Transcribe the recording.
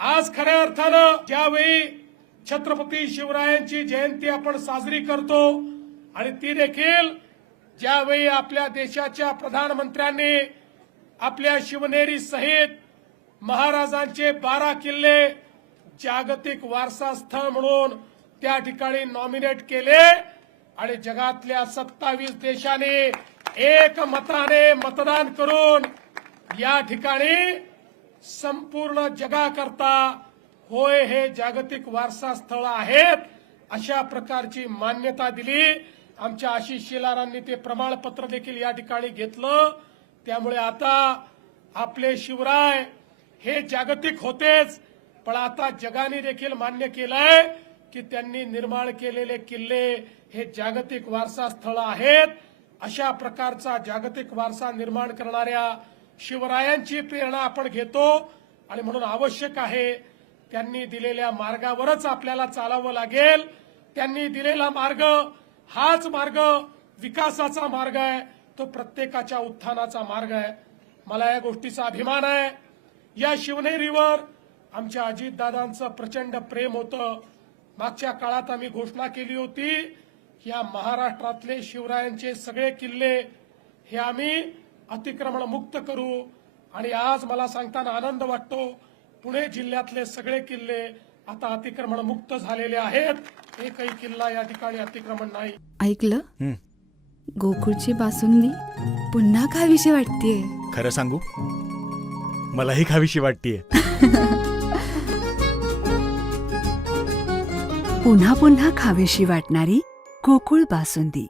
आज खऱ्या अर्थानं ज्यावेळी छत्रपती शिवरायांची जयंती आपण साजरी करतो आणि ती देखील ज्यावेळी आपल्या देशाच्या प्रधानमंत्र्यांनी आपल्या शिवनेरी सहित महाराजांचे 12 किल्ले जागतिक वारसा स्थळ म्हणून त्या ठिकाणी नॉमिनेट केले आणि जगातल्या 27 देशांनी एकमताने मतदान करून या ठिकाणी संपूर्ण जगाकरता होय हे जागतिक वारसा स्थळ आहेत अशा प्रकारची मान्यता दिली। आमच्या आशिष शेलारांनी ते प्रमाणपत्र देखील या ठिकाणी घेतलं। त्यामुळे आता आपले शिवराय हे जागतिक होतेच, पण आता जगाने देखील मान्य केलंय की त्यांनी निर्माण केलेले किल्ले हे जागतिक वारसा स्थळ आहेत। अशा प्रकारचा जागतिक वारसा निर्माण करणाऱ्या शिवरायांची प्रेरणा आपण घेतो आणि म्हणून आवश्यक आहे त्यांनी दिलेल्या मार्गावरच आपल्याला चालावं लागेल। त्यांनी दिलेला मार्ग हाच मार्ग विकासाचा मार्ग आहे, तो प्रत्येकाच्या उत्थानाचा मार्ग आहे। मला या गोष्टीचा अभिमान आहे। या शिवनेरीवर आमच्या अजितदादांचं प्रचंड प्रेम होतं। मागच्या काळात आम्ही घोषणा केली होती या महाराष्ट्रातले शिवरायांचे सगळे किल्ले हे आम्ही अतिक्रमण मुक्त करू आणि आज मला सांगताना आनंद वाटतो पुणे जिल्ह्यातले सगळे किल्ले आता अतिक्रमण मुक्त झालेले आहेत। एकही किल्ला या ठिकाणी अतिक्रमण नाही। ऐकलं, गोकुळची बासुंदी पुन्हा खावीशी वाटतेय। खरं सांगू, मलाही खावीशी वाटतेय। पुन्हा पुन्हा खावीशी वाटणारी गोकुळ बासुंदी।